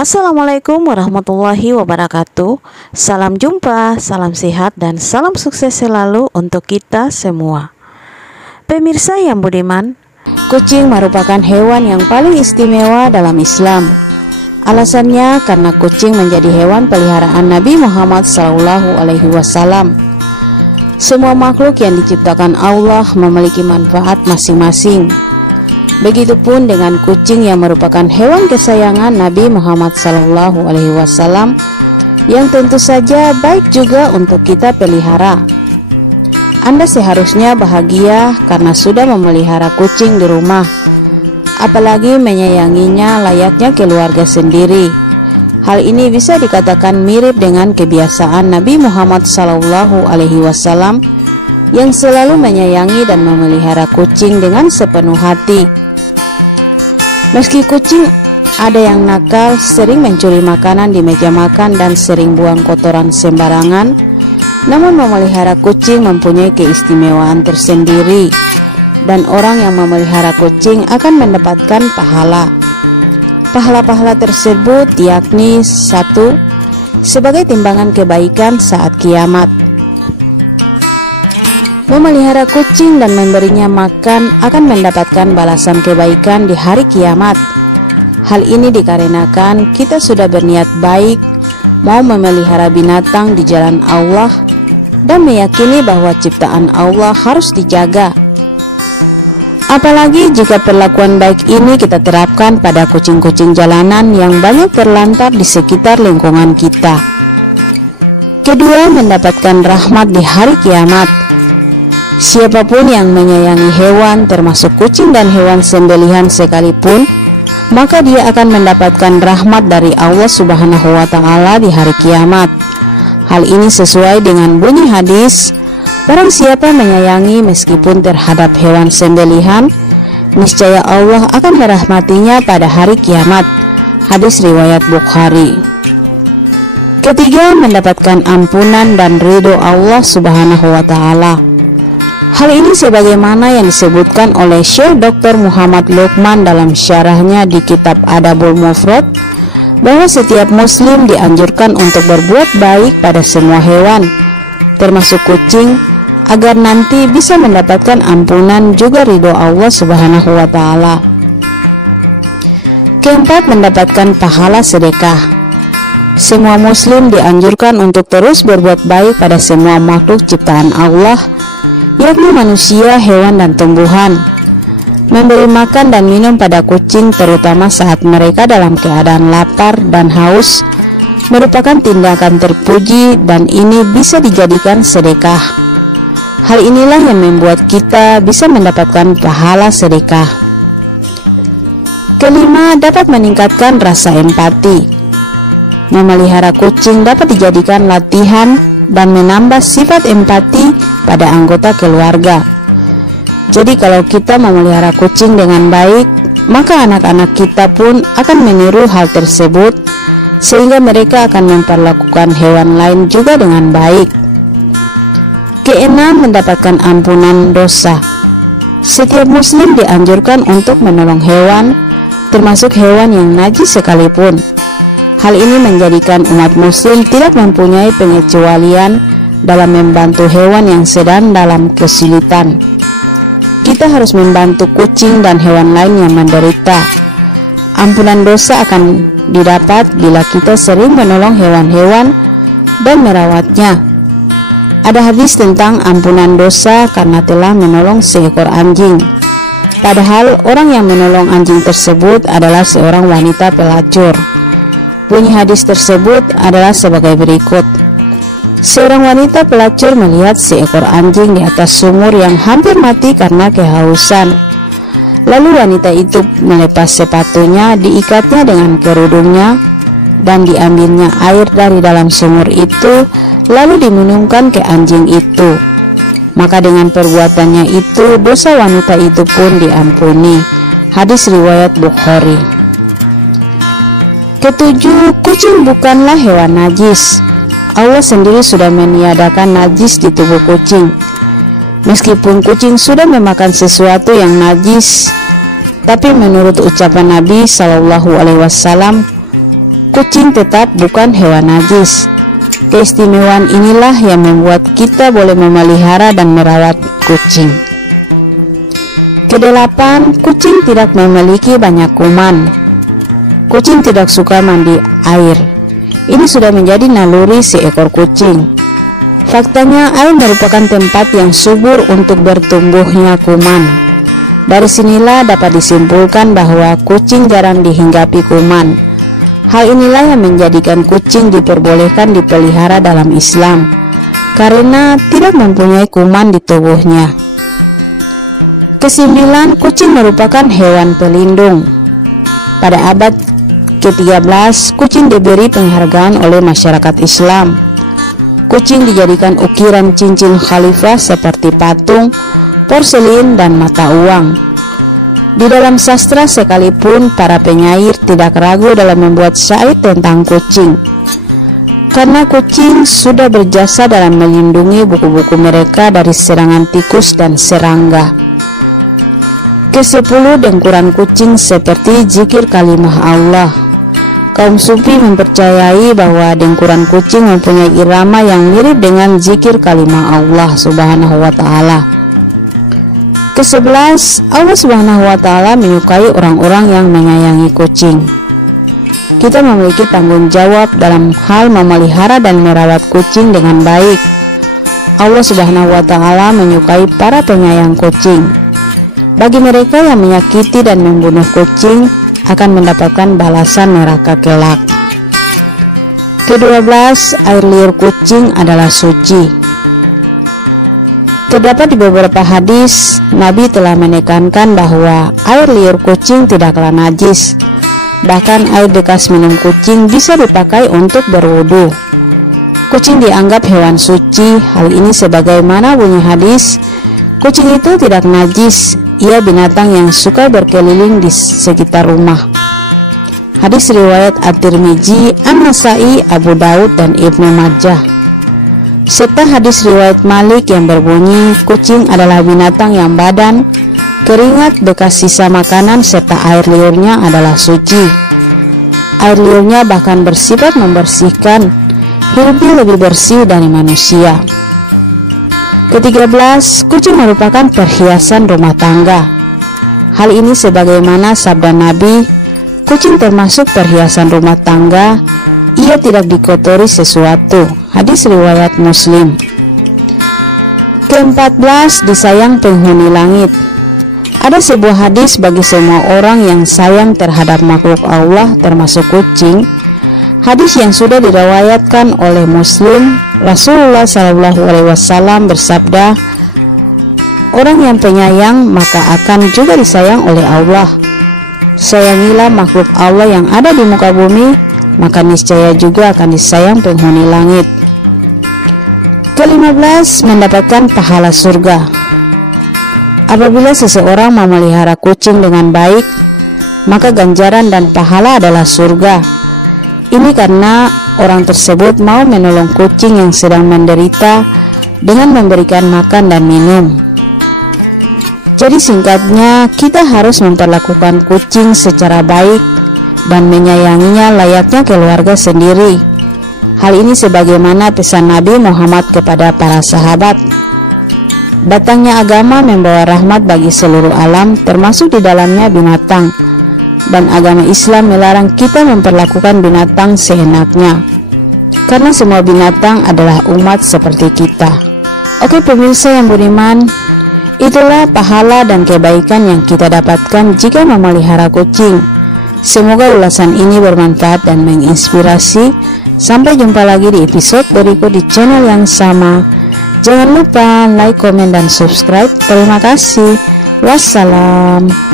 Assalamualaikum warahmatullahi wabarakatuh. Salam jumpa, salam sehat, dan salam sukses selalu untuk kita semua. Pemirsa yang budiman, kucing merupakan hewan yang paling istimewa dalam Islam. Alasannya karena kucing menjadi hewan peliharaan Nabi Muhammad SAW. Semua makhluk yang diciptakan Allah memiliki manfaat masing-masing. Begitupun dengan kucing yang merupakan hewan kesayangan Nabi Muhammad SAW, yang tentu saja baik juga untuk kita pelihara. Anda seharusnya bahagia karena sudah memelihara kucing di rumah, apalagi menyayanginya layaknya keluarga sendiri. Hal ini bisa dikatakan mirip dengan kebiasaan Nabi Muhammad SAW yang selalu menyayangi dan memelihara kucing dengan sepenuh hati. Meski kucing ada yang nakal, sering mencuri makanan di meja makan dan sering buang kotoran sembarangan, namun memelihara kucing mempunyai keistimewaan tersendiri, dan orang yang memelihara kucing akan mendapatkan pahala. Pahala-pahala tersebut yakni 1. Sebagai timbangan kebaikan saat kiamat. Memelihara kucing dan memberinya makan akan mendapatkan balasan kebaikan di hari kiamat. Hal ini dikarenakan kita sudah berniat baik mau memelihara binatang di jalan Allah dan meyakini bahwa ciptaan Allah harus dijaga. Apalagi jika perlakuan baik ini kita terapkan pada kucing-kucing jalanan yang banyak terlantar di sekitar lingkungan kita. Kedua, mendapatkan rahmat di hari kiamat. Siapapun yang menyayangi hewan, termasuk kucing dan hewan sembelihan sekalipun, maka dia akan mendapatkan rahmat dari Allah Subhanahu wa Ta'ala di hari kiamat. Hal ini sesuai dengan bunyi hadis, barang siapa menyayangi meskipun terhadap hewan sembelihan, niscaya Allah akan merahmatinya pada hari kiamat. Hadis riwayat Bukhari. Ketiga, mendapatkan ampunan dan ridho Allah Subhanahu wa Ta'ala. Hal ini sebagaimana yang disebutkan oleh Syekh Dr. Muhammad Luqman dalam syarahnya di kitab Adabul Mufrad, bahwa setiap muslim dianjurkan untuk berbuat baik pada semua hewan, termasuk kucing, agar nanti bisa mendapatkan ampunan juga ridho Allah Subhanahu wa Ta'ala. Keempat, mendapatkan pahala sedekah. Semua muslim dianjurkan untuk terus berbuat baik pada semua makhluk ciptaan Allah, yakni manusia, hewan, dan tumbuhan. Memberi makan dan minum pada kucing, terutama saat mereka dalam keadaan lapar dan haus, merupakan tindakan terpuji dan ini bisa dijadikan sedekah. Hal inilah yang membuat kita bisa mendapatkan pahala sedekah. Kelima, dapat meningkatkan rasa empati. Memelihara kucing dapat dijadikan latihan dan menambah sifat empati pada anggota keluarga. Jadi kalau kita memelihara kucing dengan baik, maka anak-anak kita pun akan meniru hal tersebut, sehingga mereka akan memperlakukan hewan lain juga dengan baik. Keenam, mendapatkan ampunan dosa. Setiap muslim dianjurkan untuk menolong hewan, termasuk hewan yang najis sekalipun. Hal ini menjadikan umat muslim tidak mempunyai pengecualian dalam membantu hewan yang sedang dalam kesulitan. Kita harus membantu kucing dan hewan lain yang menderita. Ampunan dosa akan didapat bila kita sering menolong hewan-hewan dan merawatnya. Ada hadis tentang ampunan dosa karena telah menolong seekor anjing. Padahal orang yang menolong anjing tersebut adalah seorang wanita pelacur. Bunyi hadis tersebut adalah sebagai berikut. Seorang wanita pelacur melihat seekor anjing di atas sumur yang hampir mati karena kehausan. Lalu wanita itu melepas sepatunya, diikatnya dengan kerudungnya, dan diambilnya air dari dalam sumur itu, lalu diminumkan ke anjing itu. Maka dengan perbuatannya itu, dosa wanita itu pun diampuni. Hadis riwayat Bukhari. Ketujuh, kucing bukanlah hewan najis. Allah sendiri sudah meniadakan najis di tubuh kucing. Meskipun kucing sudah memakan sesuatu yang najis, tapi menurut ucapan Nabi SAW, kucing tetap bukan hewan najis. Keistimewaan inilah yang membuat kita boleh memelihara dan merawat kucing. Kedelapan, kucing tidak memiliki banyak kuman. Kucing tidak suka mandi air. Ini sudah menjadi naluri seekor kucing. Faktanya, air merupakan tempat yang subur untuk bertumbuhnya kuman. Dari sinilah dapat disimpulkan bahwa kucing jarang dihinggapi kuman. Hal inilah yang menjadikan kucing diperbolehkan dipelihara dalam Islam, karena tidak mempunyai kuman di tubuhnya. Kesembilan, kucing merupakan hewan pelindung. Pada abad ke-13, kucing diberi penghargaan oleh masyarakat Islam. Kucing dijadikan ukiran cincin khalifah seperti patung, porselin, dan mata uang. Di dalam sastra sekalipun, para penyair tidak ragu dalam membuat syair tentang kucing, karena kucing sudah berjasa dalam melindungi buku-buku mereka dari serangan tikus dan serangga. Ke-10, dengkuran kucing seperti zikir kalimah Allah. Kaum sufi mempercayai bahwa dengkuran kucing mempunyai irama yang mirip dengan zikir kalimah Allah Subhanahu wa Ta'ala. Ke-11, Allah Subhanahu wa Ta'ala menyukai orang-orang yang menyayangi kucing. Kita memiliki tanggung jawab dalam hal memelihara dan merawat kucing dengan baik. Allah Subhanahu wa Ta'ala menyukai para penyayang kucing. Bagi mereka yang menyakiti dan membunuh kucing akan mendapatkan balasan neraka kelak. Ke-12, air liur kucing adalah suci. Terdapat di beberapa hadis, Nabi telah menekankan bahwa air liur kucing tidaklah najis. Bahkan air bekas minum kucing bisa dipakai untuk berwudu. Kucing dianggap hewan suci. Hal ini sebagaimana bunyi hadis, kucing itu tidak najis, ia binatang yang suka berkeliling di sekitar rumah. Hadis riwayat At-Tirmidzi, An-Nasai, Abu Daud, dan Ibnu Majah. Serta hadis riwayat Malik yang berbunyi, kucing adalah binatang yang badan, keringat, bekas sisa makanan, serta air liurnya adalah suci. Air liurnya bahkan bersifat membersihkan, hidupnya lebih bersih dari manusia. Ke-13, kucing merupakan perhiasan rumah tangga. Hal ini sebagaimana sabda Nabi, kucing termasuk perhiasan rumah tangga, ia tidak dikotori sesuatu. Hadis riwayat Muslim. Ke-14, disayang penghuni langit. Ada sebuah hadis bagi semua orang yang sayang terhadap makhluk Allah termasuk kucing. Hadis yang sudah diriwayatkan oleh Muslim. Rasulullah SAW bersabda, orang yang penyayang maka akan juga disayang oleh Allah. Sayangilah makhluk Allah yang ada di muka bumi, maka niscaya juga akan disayang penghuni langit. Ke-15, mendapatkan pahala surga. Apabila seseorang memelihara kucing dengan baik, maka ganjaran dan pahala adalah surga. Ini karena orang tersebut mau menolong kucing yang sedang menderita dengan memberikan makan dan minum. Jadi singkatnya, kita harus memperlakukan kucing secara baik dan menyayanginya layaknya keluarga sendiri. Hal ini sebagaimana pesan Nabi Muhammad kepada para sahabat. Datangnya agama membawa rahmat bagi seluruh alam, termasuk di dalamnya binatang. Dan agama Islam melarang kita memperlakukan binatang seenaknya, karena semua binatang adalah umat seperti kita. Oke pemirsa yang budiman, itulah pahala dan kebaikan yang kita dapatkan jika memelihara kucing. Semoga ulasan ini bermanfaat dan menginspirasi. Sampai jumpa lagi di episode berikut di channel yang sama. Jangan lupa like, komen, dan subscribe. Terima kasih. Wassalam.